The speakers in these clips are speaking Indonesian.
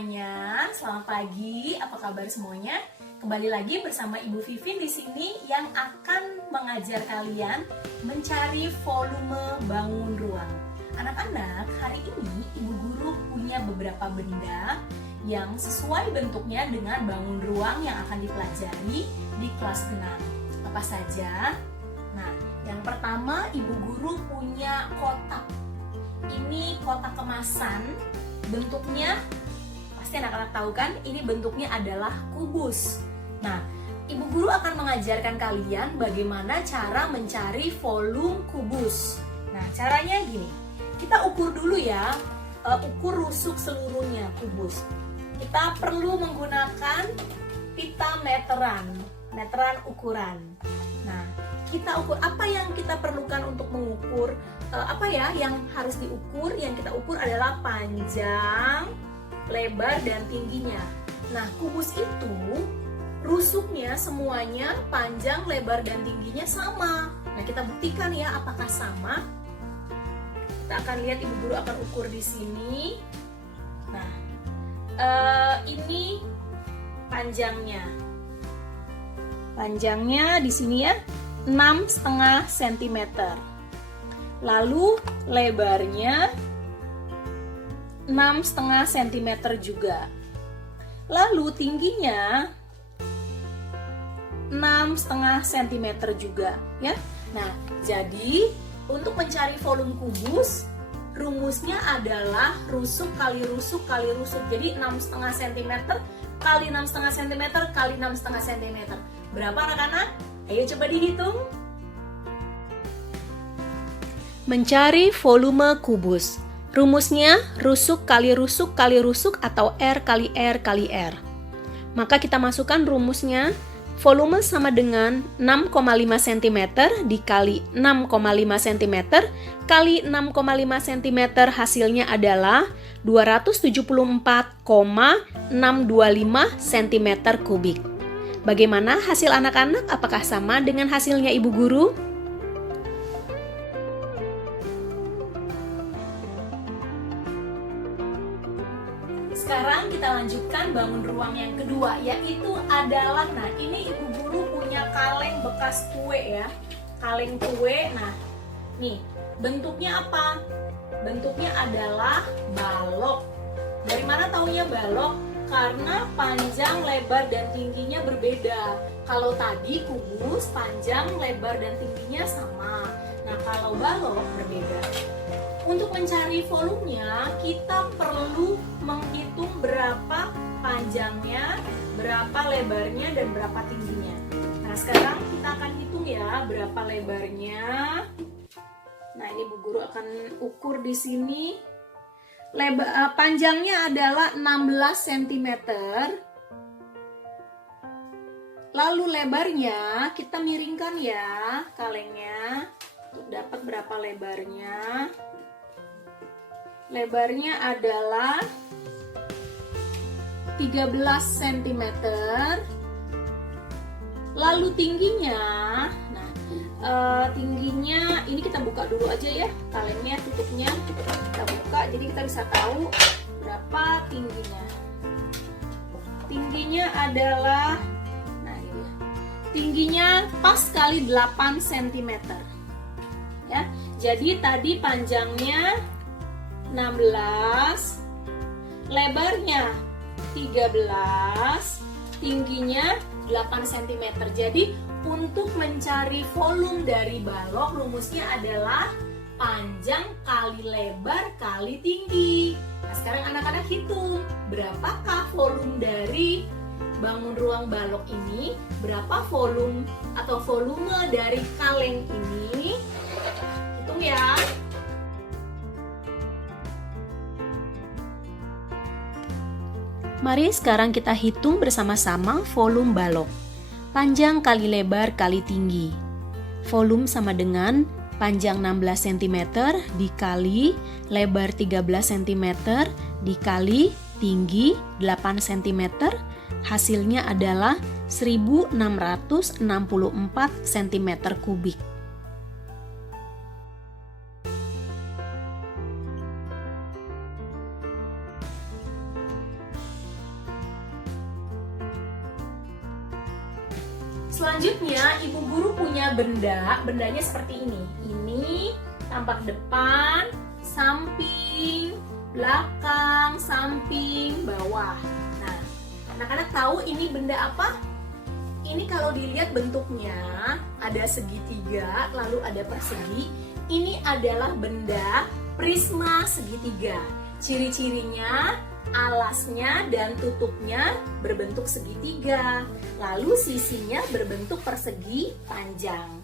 semuanya, selamat pagi. Apa kabar semuanya? Kembali lagi bersama Ibu Vivin di sini yang akan mengajar kalian mencari volume bangun ruang. Anak-anak, hari ini Ibu Guru punya beberapa benda yang sesuai bentuknya dengan bangun ruang yang akan dipelajari di kelas 6. Apa saja? Nah, yang pertama Ibu Guru punya kotak. Ini kotak kemasan, bentuknya pasti anak-anak tahu kan, ini bentuknya adalah kubus. Nah, Ibu Guru akan mengajarkan kalian bagaimana cara mencari volume kubus. Nah, caranya gini, kita ukur dulu ya, ukur rusuk seluruhnya kubus. Kita perlu menggunakan pita meteran ukuran. Nah, kita ukur apa yang kita perlukan untuk mengukur, apa ya yang harus diukur. Yang kita ukur adalah panjang, lebar, dan tingginya. Nah, kubus itu rusuknya semuanya panjang, lebar, dan tingginya sama. Nah, kita buktikan ya apakah sama. Kita akan lihat, Ibu Guru akan ukur di sini. Nah, ini panjangnya. Panjangnya di sini ya 6,5 cm. Lalu lebarnya 6,5 cm juga. Lalu tingginya 6,5 cm juga ya. Nah, jadi untuk mencari volume kubus, rumusnya adalah rusuk kali rusuk kali rusuk. Jadi 6,5 cm kali 6,5 cm kali 6,5 cm. Berapa anak-anak? Ayo coba dihitung. Mencari volume kubus. Rumusnya rusuk kali rusuk kali rusuk atau R kali R kali R. Maka kita masukkan rumusnya. Volume sama dengan 6,5 cm dikali 6,5 cm kali 6,5 cm, hasilnya adalah 274,625 cm kubik. Bagaimana hasil anak-anak? Apakah sama dengan hasilnya Ibu Guru? Sekarang kita lanjutkan bangun ruang yang kedua, yaitu adalah, nah ini Ibu Guru punya kaleng bekas kue ya, kaleng kue. Nah, nih bentuknya apa? Bentuknya adalah balok. Dari mana taunya balok? Karena panjang, lebar, dan tingginya berbeda. Kalau tadi kubus, panjang, lebar, dan tingginya sama. Nah, kalau balok berbeda. Untuk mencari volumenya, kita perlu menghitung berapa panjangnya, berapa lebarnya, dan berapa tingginya. Nah, sekarang kita akan hitung ya berapa lebarnya. Nah, ini Bu Guru akan ukur di sini. Panjangnya adalah 16 cm. Lalu lebarnya kita miringkan ya kalengnya untuk dapat berapa lebarnya. Lebarnya adalah 13 cm. Lalu tingginya, nah tingginya ini kita buka dulu aja ya kalengnya, tutupnya kita buka, jadi kita bisa tahu berapa tingginya. Tingginya adalah, nah ini dia, tingginya pas kali 8 cm ya. Jadi tadi panjangnya 16, lebarnya 13, tingginya 8 cm. Jadi untuk mencari volume dari balok, rumusnya adalah panjang kali lebar kali tinggi. Nah, sekarang anak-anak hitung berapakah volume dari bangun ruang balok ini, berapa volume atau volume dari kaleng ini. Hitung ya. Mari sekarang kita hitung bersama-sama volume balok. Panjang kali lebar kali tinggi. Volume sama dengan panjang 16 cm dikali lebar 13 cm dikali tinggi 8 cm. Hasilnya adalah 1664 cm kubik. Selanjutnya, ibu guru punya bendanya seperti ini. Ini tampak depan, samping, belakang, samping, bawah. Nah, anak-anak tahu ini benda apa? Ini kalau dilihat bentuknya ada segitiga, lalu ada persegi. Ini adalah benda prisma segitiga. Ciri-cirinya, alasnya dan tutupnya berbentuk segitiga, lalu sisinya berbentuk persegi panjang.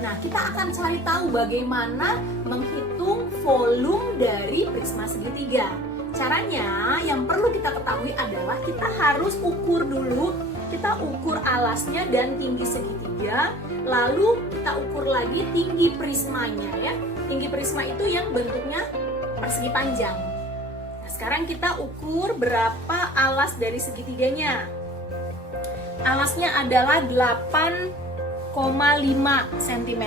Nah, kita akan cari tahu bagaimana menghitung volume dari prisma segitiga. Caranya yang perlu kita ketahui adalah kita harus ukur dulu. Kita ukur alasnya dan tinggi segitiga, lalu kita ukur lagi tinggi prismanya ya. Tinggi prisma itu yang bentuknya persegi panjang. Nah, sekarang kita ukur berapa alas dari segitiganya. Alasnya adalah 8,5 cm.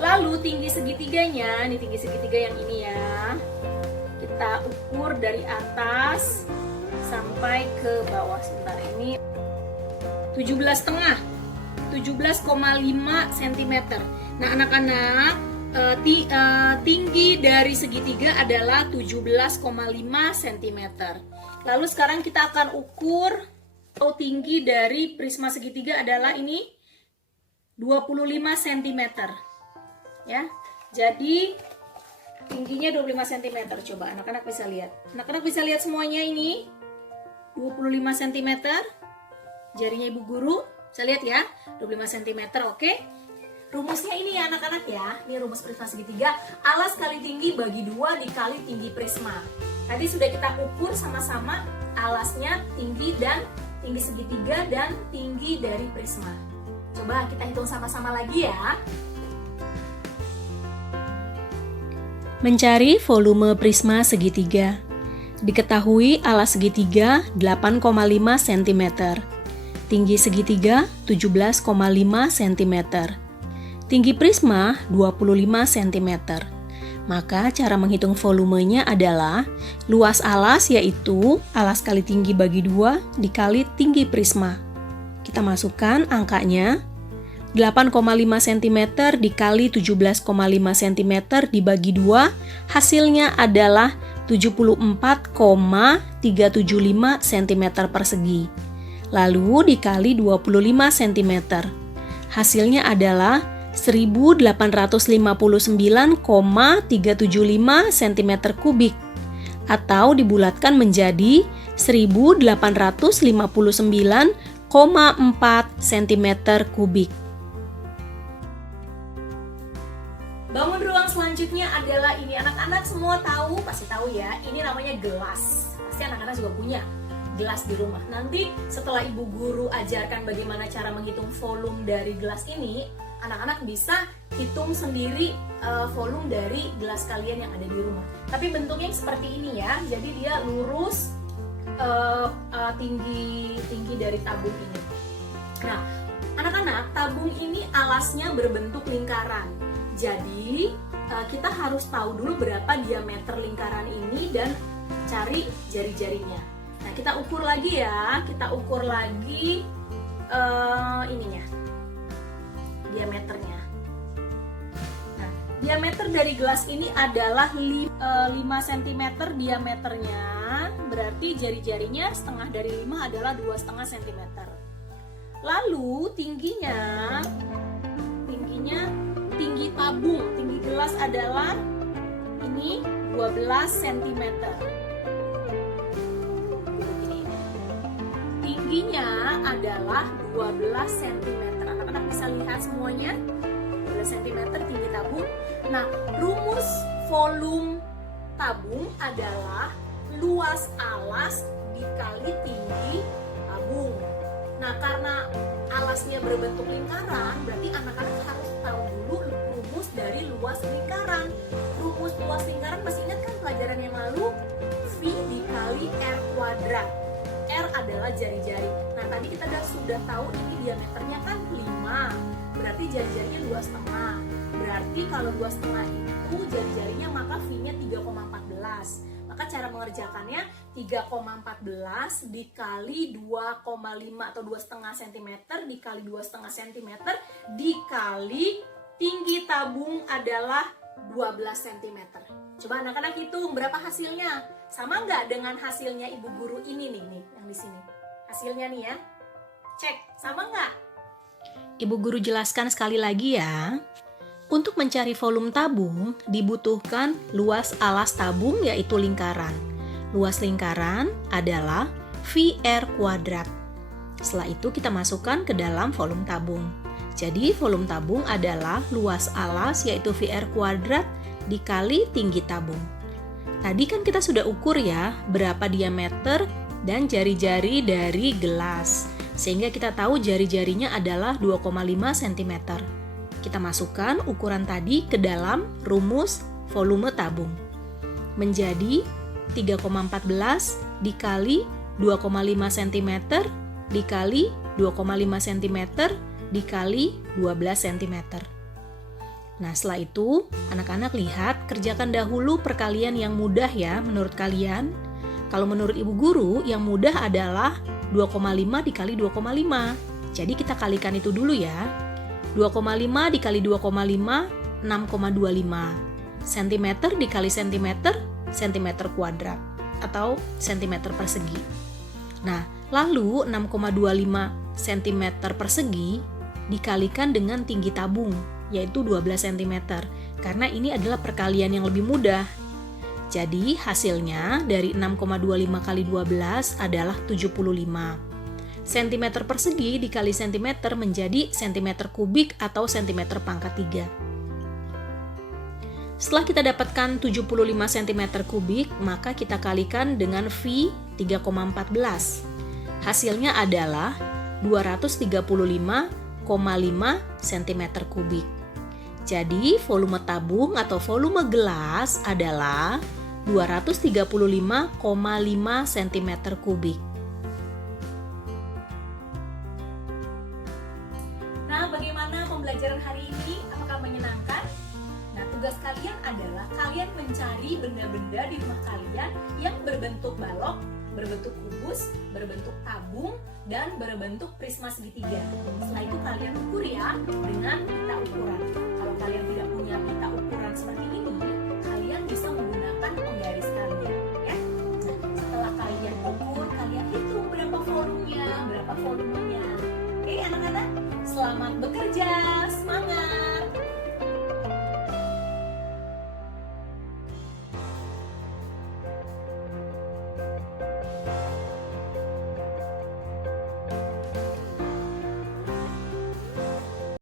Lalu tinggi segitiganya, ini tinggi segitiga yang ini ya. Kita ukur dari atas sampai ke bawah. Sebentar, ini 17,5 cm. Nah, anak-anak, tinggi dari segitiga adalah 17,5 cm. Lalu sekarang kita akan ukur tinggi dari prisma segitiga adalah ini 25 cm. Ya. Jadi tingginya 25 cm. Coba anak-anak bisa lihat. Anak-anak bisa lihat semuanya ini 25 cm. Jarinya ibu guru bisa lihat ya, 25 cm. Oke. Rumusnya ini ya anak-anak ya. Ini rumus prisma segitiga. Alas kali tinggi bagi 2 dikali tinggi prisma. Tadi sudah kita ukur sama-sama alasnya, tinggi dan tinggi segitiga dan tinggi dari prisma. Coba kita hitung sama-sama lagi ya. Mencari volume prisma segitiga. Diketahui alas segitiga 8,5 cm. Tinggi segitiga 17,5 cm. Tinggi prisma 25 cm. Maka cara menghitung volumenya adalah luas alas, yaitu alas kali tinggi bagi 2 dikali tinggi prisma. Kita masukkan angkanya. 8,5 cm dikali 17,5 cm dibagi 2, hasilnya adalah 74,375 cm persegi. Lalu dikali 25 cm. Hasilnya adalah 1859,375 cm kubik, atau dibulatkan menjadi 1859,4 cm kubik. Bangun ruang selanjutnya adalah ini. Anak-anak semua tahu, pasti tahu ya, ini namanya gelas. Pasti anak-anak juga punya gelas di rumah. Nanti setelah ibu guru ajarkan bagaimana cara menghitung volume dari gelas ini, anak-anak bisa hitung sendiri volume dari gelas kalian yang ada di rumah. Tapi bentuknya seperti ini ya, jadi dia lurus, tinggi dari tabung ini. Nah, anak-anak, tabung ini alasnya berbentuk lingkaran. Jadi kita harus tahu dulu berapa diameter lingkaran ini dan cari jari-jarinya. Nah, kita ukur lagi ya, kita ukur lagi ininya, diameternya. Nah, diameter dari gelas ini adalah 5 cm diameternya, berarti jari-jarinya setengah dari 5 adalah 2,5 cm. Lalu tingginya tinggi tabung, tinggi gelas adalah ini 12 cm. Tingginya adalah 12 cm. Anak-anak bisa lihat semuanya, 12 cm tinggi tabung. Nah, rumus volume tabung adalah luas alas dikali tinggi tabung. Nah, karena alasnya berbentuk lingkaran, berarti anak-anak harus tahu dulu rumus dari luas lingkaran. Rumus luas lingkaran masih ingat kan pelajaran yang lalu? V dikali R kuadrat. R adalah jari-jari. Nah, tadi kita sudah tahu ini diameternya kan 5. Berarti jari-jarinya 2,5. Berarti kalau 2,5 itu jari-jarinya maka V-nya 3,14. Maka Maka cara mengerjakannya 3,14 dikali 2,5 atau 2,5 cm dikali 2,5 cm dikali tinggi tabung adalah 12 cm. Coba anak-anak hitung berapa hasilnya. Sama nggak dengan hasilnya ibu guru ini nih yang di sini? Hasilnya nih ya. Cek, sama nggak? Ibu guru jelaskan sekali lagi ya. Untuk mencari volume tabung, dibutuhkan luas alas tabung yaitu lingkaran. Luas lingkaran adalah VR kuadrat. Setelah itu kita masukkan ke dalam volume tabung. Jadi volume tabung adalah luas alas yaitu VR kuadrat dikali tinggi tabung. Tadi kan kita sudah ukur ya berapa diameter dan jari-jari dari gelas. Sehingga kita tahu jari-jarinya adalah 2,5 cm. Kita masukkan ukuran tadi ke dalam rumus volume tabung. Menjadi 3,14 dikali 2,5 cm dikali 2,5 cm dikali 12 cm. Nah, setelah itu anak-anak lihat, kerjakan dahulu perkalian yang mudah ya menurut kalian. Kalau menurut ibu guru, yang mudah adalah 2,5 dikali 2,5. Jadi kita kalikan itu dulu ya. 2,5 dikali 2,5, 6,25. Cm dikali cm, cm kuadrat atau cm persegi. Nah, lalu 6,25 cm persegi dikalikan dengan tinggi tabung, yaitu 12 cm. Karena ini adalah perkalian yang lebih mudah. Jadi hasilnya dari 6,25 kali 12 adalah 75. Cm persegi dikali cm menjadi cm kubik atau cm pangkat 3. Setelah kita dapatkan 75 cm kubik, maka kita kalikan dengan V 3,14. Hasilnya adalah 235,5 cm kubik. Jadi volume tabung atau volume gelas adalah 235,5 cm kubik. Nah, bagaimana pembelajaran hari ini? Apakah menyenangkan? Nah, tugas kalian adalah kalian mencari benda-benda di rumah kalian yang berbentuk balok, berbentuk kubus, berbentuk tabung, dan berbentuk prisma segitiga. Setelah itu kalian ukur ya dengan pita ukuran. Kalau kalian tidak punya pita ukuran seperti ini, kalian bisa menggunakan penggaris kalian ya. Nah, setelah kalian ukur, kalian hitung berapa volumenya. Oke, anak-anak, selamat bekerja.